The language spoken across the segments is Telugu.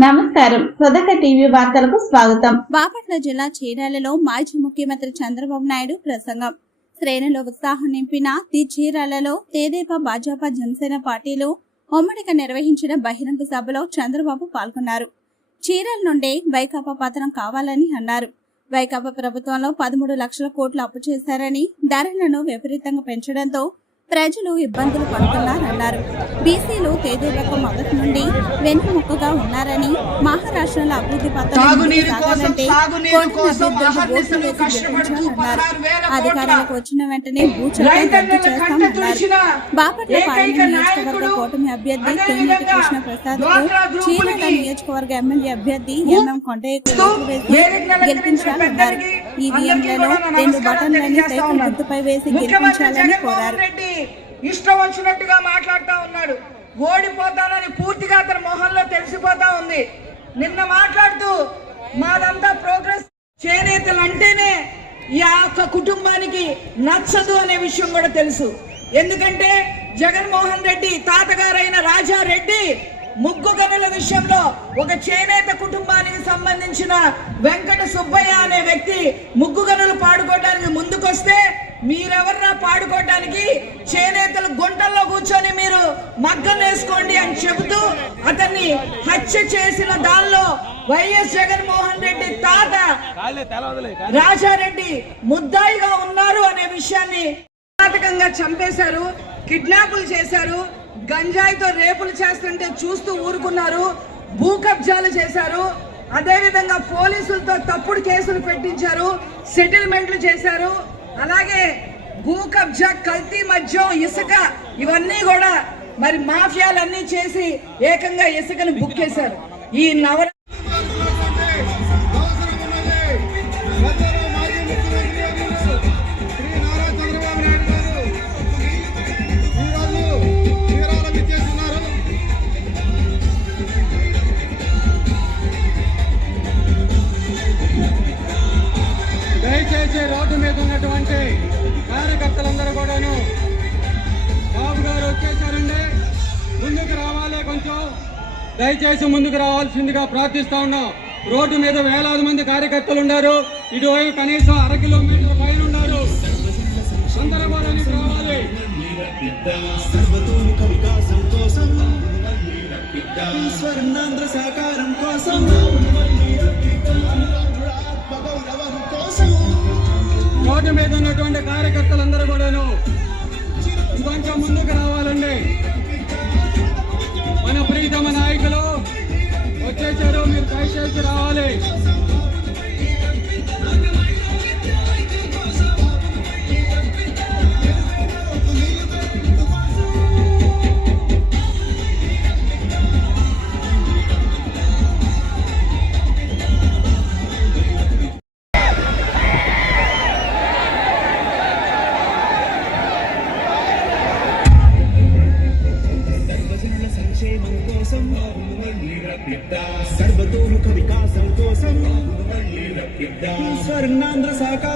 నమస్కారం. సుధక టీవీ వార్తలకు స్వాగతం. బాపట్ల జిల్లా చీరాలలో మాజీ ముఖ్యమంత్రి చంద్రబాబు నాయుడు ప్రసంగం. శ్రేణులో ఉత్సాహం నింపిన ది చీరాలలో తేదేపా భాజపా జనసేన పార్టీలు ఉమ్మడిగా నిర్వహించిన బహిరంగ సభలో చంద్రబాబు పాల్గొన్నారు. చీరాల నుండే వైకాపా పతనం కావాలని అన్నారు. వైకాపా ప్రభుత్వంలో పదమూడు లక్షల కోట్లు అప్పు చేశారని ధరలను విపరీతంగా పెంచడంతో ప్రజలు ఇబ్బందులు పడుతున్నారన్నారు. బీసీలు తేదీలకు మొదటి నుండి వెన్నుముక్కగా ఉన్నారని మహారాష్ట్రలో అభివృద్ధి అధికారులకు వచ్చిన వెంటనే బాపట్ల నియోజకవర్గ కూటమి అభ్యర్థి తేనెటి కృష్ణ ప్రసాద్ చీరాల నియోజకవర్గ ఎమ్మెల్యే అభ్యర్థి ఎంఎం అలంకరించిన గెలిపించాలన్నారు. ఈవీఎంలలో రెండు బటన్లని సైకిల్. గుర్తుపై వేసి గెలిపించాలని కోరారు. ఇష్టం వచ్చినట్టుగా మాట్లాడుతా ఉన్నాడు. ఓడిపోతానని పూర్తిగా అతని మొహంలో తెలిసిపోతా ఉంది. నిన్న మాట్లాడుతూ మాదంతా ప్రోగ్రెస్ చేనేతలు అంటేనే ఈ యొక్క కుటుంబానికి నచ్చదు అనే విషయం కూడా తెలుసు. ఎందుకంటే జగన్మోహన్ రెడ్డి తాతగారైన రాజారెడ్డి ముగ్గు గనుల విషయంలో ఒక చేనేత కుటుంబానికి సంబంధించిన వెంకట సుబ్బయ్య అనే వ్యక్తి ముగ్గు గనులు పాడుకోవడానికి ముందుకొస్తే మీరెవర్రా పాడుకోవడానికి? చేనేతలు గుంటల్లో కూర్చొని మీరు మగ్గం వేసుకోండి అని చెబుతూ అతన్ని హత్య చేసిన దానిలో వైఎస్ జగన్మోహన్ రెడ్డి తాత రాజారెడ్డి ముద్దాయిగా ఉన్నారు అనే విషయాన్ని చంపేశారు కిడ్నాపులు చేశారు గంజాయితో రేపులు చేస్తుంటే చూస్తూ ఊరుకున్నారు భూ కబ్జాలు చేశారు. అదేవిధంగా పోలీసులతో తప్పుడు కేసులు పెట్టించారు సెటిల్మెంట్లు చేశారు. అలాగే భూ కబ్జా కల్తీ మద్యం ఇసుక ఇవన్నీ కూడా మరి మాఫియాలన్నీ చేసి ఏకంగా ఇసుకను బుక్ చేశారు. ఈ నవర దయచేసి ముందుకు రావాల్సిందిగా ప్రార్థిస్తా ఉన్నాం. రోడ్డు మీద వేలాది మంది కార్యకర్తలు ఉన్నారు. ఇటువైపు కనీసం అర కిలోమీటర్ పైన ఉన్నారు. అందరూ కూడా రావాలి వికాసం కోసం స్వర్ణాంధ్ర కోసం రోడ్డు మీద ఉన్నటువంటి కార్యకర్తలందరూ కూడాను రావాలి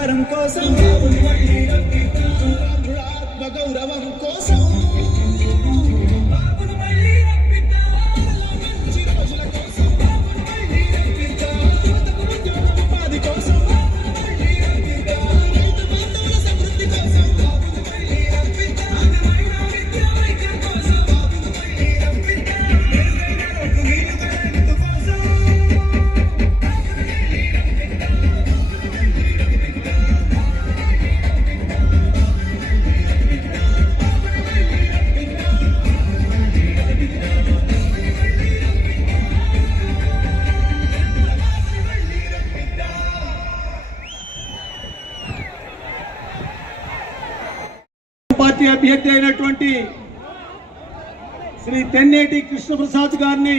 సాకారం కోసం గౌరవం కోసం. పార్టీ అభ్యర్థి అయినటువంటి శ్రీ తెన్నేటి కృష్ణప్రసాద్ గారిని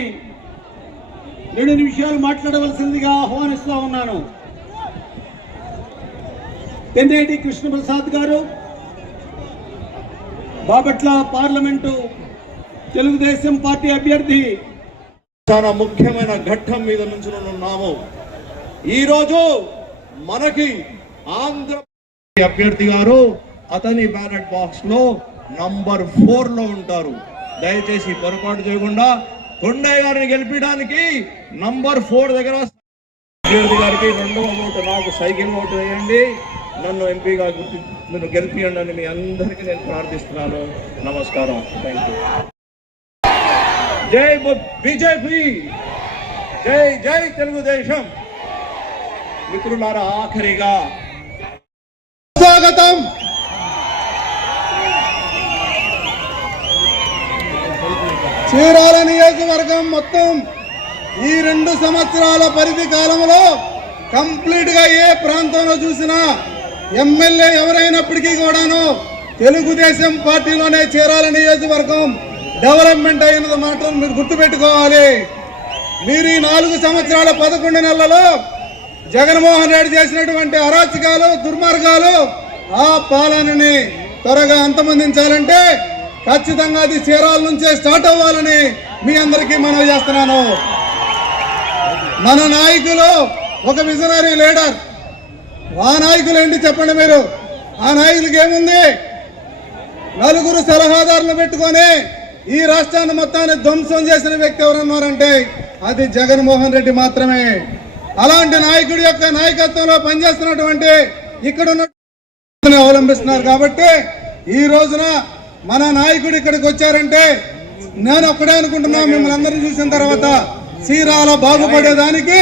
రెండు నిమిషాలు మాట్లాడవలసిందిగా ఆహ్వానిస్తూ ఉన్నాను. తెన్నేటి కృష్ణప్రసాద్ గారు బాపట్ల పార్లమెంటు తెలుగుదేశం పార్టీ అభ్యర్థి. చాలా ముఖ్యమైన ఘట్టం మీద నుంచి ఉన్నాము. ఈరోజు మనకి ఆంధ్ర అభ్యర్థి గారు అతని బ్యాలెట్ బాక్స్లో నంబర్ ఫోర్లో ఉంటారు. దయచేసి పొరపాటు చేయకుండా కొండయ్య గారిని గెలిపించడానికి నంబర్ ఫోర్ దగ్గర అభ్యర్థి గారికి రెండవ ఓటు నాకు సైకిల్ ఓటు వేయండి. నన్ను ఎంపీగా గుర్తు నన్ను గెలిపియండి అని మీ అందరికీ నేను ప్రార్థిస్తున్నాను. నమస్కారం. థ్యాంక్ యూ జై బీజేపీ! జై జై తెలుగుదేశం! మిత్రులారా ఆఖరిగా స్వాగతం! చీరాల నియోజకవర్గం మొత్తం ఈ రెండు సంవత్సరాల పరిధి కాలంలో కంప్లీట్గా ఏ ప్రాంతంలో చూసినా ఎమ్మెల్యే ఎవరైనప్పటికీ కూడాను తెలుగుదేశం పార్టీలోనే చీరాల నియోజకవర్గం డెవలప్మెంట్ అయినది మాత్రం మీరు గుర్తుపెట్టుకోవాలి. మీరు ఈ నాలుగు సంవత్సరాల పదకొండు నెలలలో జగన్మోహన్ రెడ్డి చేసినటువంటి అరాచకాలు దుర్మార్గాలు ఆ పాలనని త్వరగా అంతమందించాలంటే ఖచ్చితంగా అది చీరాల నుంచే స్టార్ట్ అవ్వాలని మీ అందరికీ మనవి చేస్తున్నాను. మన నాయకులు ఒక విజనరీ లీడర్. ఆ నాయకులు ఏంటి చెప్పండి మీరు? ఆ నాయకులకి ఏముంది? నలుగురు సలహాదారులు పెట్టుకొని ఈ రాష్ట్రాన్ని మొత్తాన్ని ధ్వంసం చేసిన వ్యక్తి ఎవరన్నారంటే అది జగన్మోహన్ రెడ్డి మాత్రమే. అలాంటి నాయకుడి యొక్క నాయకత్వంలో పనిచేస్తున్నటువంటి ఇక్కడ ఉన్న అవలంబిస్తున్నారు కాబట్టి ఈ రోజున మన నాయకుడు ఇక్కడికి వచ్చారంటే నేను ఒక్కడే అనుకుంటున్నా మిమ్మల్ని అందరినీ చూసిన తర్వాత చీరాల బాగుపడేదానికి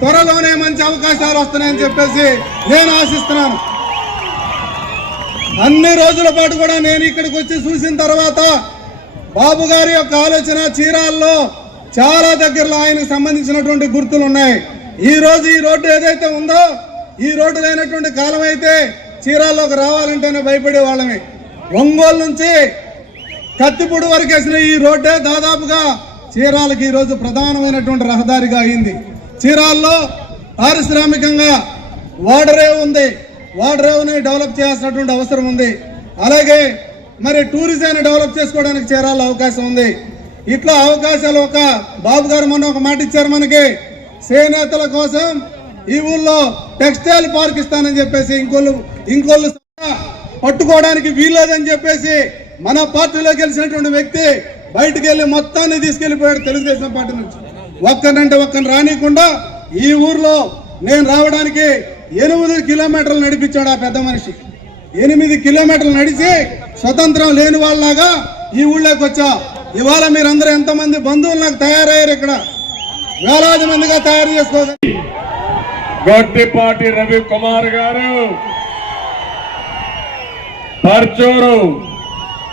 త్వరలోనే మంచి అవకాశాలు వస్తున్నాయని చెప్పేసి నేను ఆశిస్తున్నాను. అన్ని రోజుల పాటు కూడా నేను ఇక్కడికి వచ్చి చూసిన తర్వాత బాబు గారి యొక్క ఆలోచన చీరాల్లో చాలా దగ్గరలో ఆయనకు సంబంధించినటువంటి గుర్తులు ఉన్నాయి. ఈ రోజు ఈ రోడ్డు ఏదైతే ఉందో ఈ రోడ్డు లేనటువంటి కాలం అయితే చీరాల్లోకి రావాలంటేనే భయపడే వాళ్ళమే ఒంగోలు నుంచి కత్తిపూడి వరకు వేసిన ఈ రోడ్డే దాదాపుగా చీరాలకి ఈరోజు ప్రధానమైనటువంటి రహదారిగా అయింది. చీరాల్లో పారిశ్రామికంగా వాడరే ఉంది. వాడరేవుని డెవలప్ చేయాల్సినటువంటి అవసరం ఉంది. అలాగే మరి టూరిజాన్ని డెవలప్ చేసుకోవడానికి చేరాల అవకాశం ఉంది. ఇట్లా అవకాశాలు ఒక బాబు గారు మొన్న ఒక మాట ఇచ్చారు మనకి చేనేతల కోసం ఈ ఊళ్ళో టెక్స్టైల్ పార్క్ ఇస్తానని చెప్పేసి ఇంకోళ్ళు ఇంకోళ్ళు పట్టుకోవడానికి వీల్లేదని చెప్పేసి మన పార్టీలో గెలిచినటువంటి వ్యక్తి బయటికి వెళ్ళి మొత్తాన్ని తీసుకెళ్ళిపోయాడు తెలుగుదేశం పార్టీ నుంచి. ఒక్కనంటే ఒక్కని రానియకుండా ఈ ఊర్లో నేను రావడానికి ఎనిమిది కిలోమీటర్లు నడిపించాడు ఆ పెద్ద మనిషి. ఎనిమిది కిలోమీటర్లు నడిచి స్వతంత్రం లేని వాళ్ళలాగా ఈ ఊళ్ళోకి వచ్చా. ఇవాళ మీరందరూ ఎంతమంది బంధువులు నాకు తయారయ్యారు ఇక్కడ? వేలాది మందిగా తయారు చేసుకోవాలి గొట్టిపాటి రవి కుమార్ గారు. పర్చూరు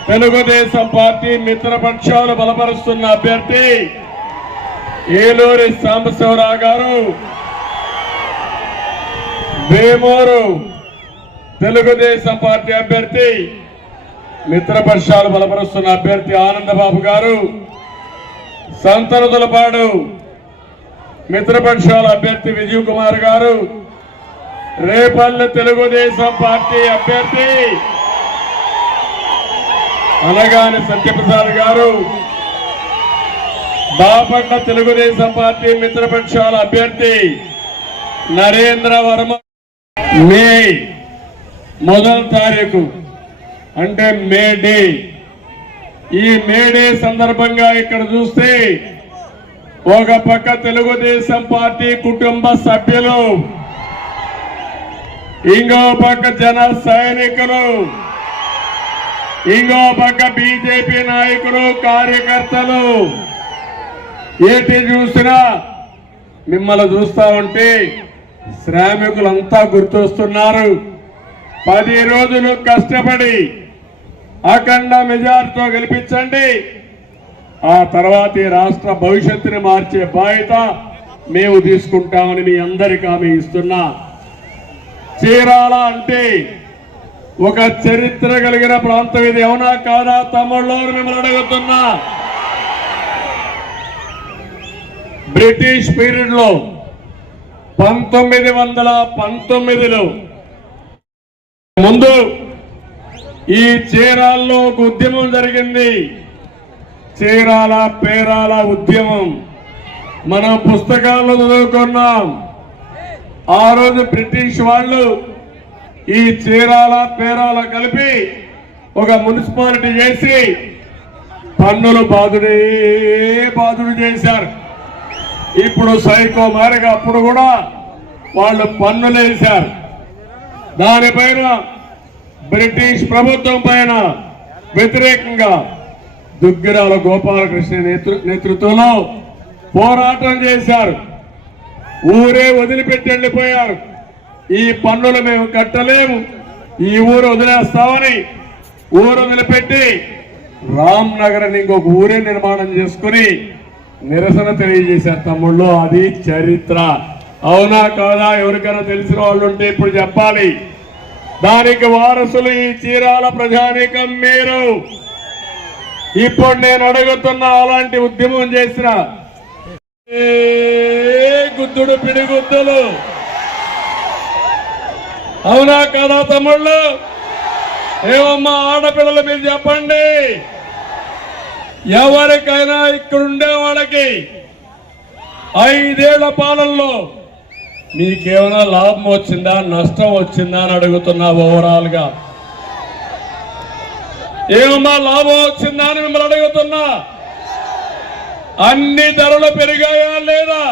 తెలుగుదేశం పార్టీ మిత్రపక్షాలు బలపరుస్తున్న అభ్యర్థి ఏలూరి సాంబశివరావు గారు. వేమూరు తెలుగుదేశం పార్టీ అభ్యర్థి మిత్రపక్షాలు బలపరుస్తున్న అభ్యర్థి ఆనందబాబు గారు. సంతనదులపాడు మిత్రపక్షాల అభ్యర్థి విజయ్ కుమార్ గారు. రేపల్లె తెలుగుదేశం పార్టీ అభ్యర్థి అనగాని సత్యప్రసాద్ గారు బాపట్ల తెలుగుదేశం పార్టీ మిత్రపక్షాల అభ్యర్థి నరేంద్ర వర్మ మే మొదటి తారీఖు అంటే మే డే. ఈ మే డే సందర్భంగా ఇక్కడ చూస్తే ఒక పక్క తెలుగుదేశం పార్టీ కుటుంబ సభ్యులు ఇంకో పక్క జన సైనికులు ఇంకో పక్క బీజేపీ నాయకులు కార్యకర్తలు ఏటి చూసినా మిమ్మల్ని చూస్తా ఉంటే శ్రామికులంతా గుర్తొస్తున్నారు. పది రోజులు కష్టపడి అఖండ మెజార్టీతో గెలిపించండి. ఆ తర్వాత ఈ రాష్ట్ర భవిష్యత్తుని మార్చే బాధ్యత మేము తీసుకుంటామని మీ అందరికీ హామీ ఇస్తున్నా. చీరాల అంటే ఒక చరిత్ర కలిగిన ప్రాంతం ఇది అవునా కాదా? తమ్ముళ్ళు మిమ్మల్ని అడుగుతున్నా. బ్రిటిష్ పీరియడ్లో పంతొమ్మిది వందల పంతొమ్మిదిలో ముందు ఈ చీరాల్లో ఒక ఉద్యమం జరిగింది. చీరాల పేరాల ఉద్యమం. మనం పుస్తకాల్లో చదువుకున్నాం. ఆ రోజు బ్రిటిష్ వాళ్ళు ఈ చీరాల పేరాల కలిపి ఒక మున్సిపాలిటీ చేసి పన్నులు బాధుడే బాధుడు చేశారు. ఇప్పుడు సైకో మారిగా అప్పుడు కూడా వాళ్ళు పన్నులు వేశారు. దానిపైన బ్రిటిష్ ప్రభుత్వం పైన వ్యతిరేకంగా దుగ్గిరాల గోపాలకృష్ణ నేతృత్వంలో పోరాటం చేశారు. ఊరే వదిలిపెట్టి వెళ్ళిపోయారు. ఈ పన్నులు మేము కట్టలేము. ఈ ఊరు వదిలేస్తామని ఊరు వదిలిపెట్టి రామ్ నగర్ అని ఇంకొక ఊరే నిర్మాణం చేసుకుని నిరసన తెలియజేశారు తమ్ముళ్ళు. అది చరిత్ర. అవునా కాదా? ఎవరికైనా తెలిసిన వాళ్ళు ఉంటే ఇప్పుడు చెప్పాలి. దానికి వారసులు ఈ చీరాల ప్రజానీకం మీరు. ఇప్పుడు నేను అడుగుతున్న అలాంటి ఉద్యమం చేసిన గుద్దుడు పిడిగుద్దులు అవునా కదా తమ్ముళ్ళు? ఏమమ్మా ఆడపిల్లలు మీరు చెప్పండి. ఎవరికైనా ఇక్కడుండే వాళ్ళకి ఐదేళ్ళ పాలనలో మీకేమైనా లాభం వచ్చిందా నష్టం వచ్చిందా అని అడుగుతున్నా ఓవరాల్గా ఏమమ్మా లాభం వచ్చిందా అని మిమ్మల్ని అడుగుతున్నా. అన్ని ధరలు పెరిగాయా లేదా?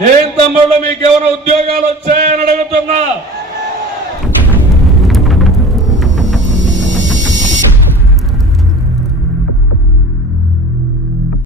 ఏం తమ్ముళ్ళు మీకేమైనా ఉద్యోగాలు వచ్చాయని అడుగుతున్నా.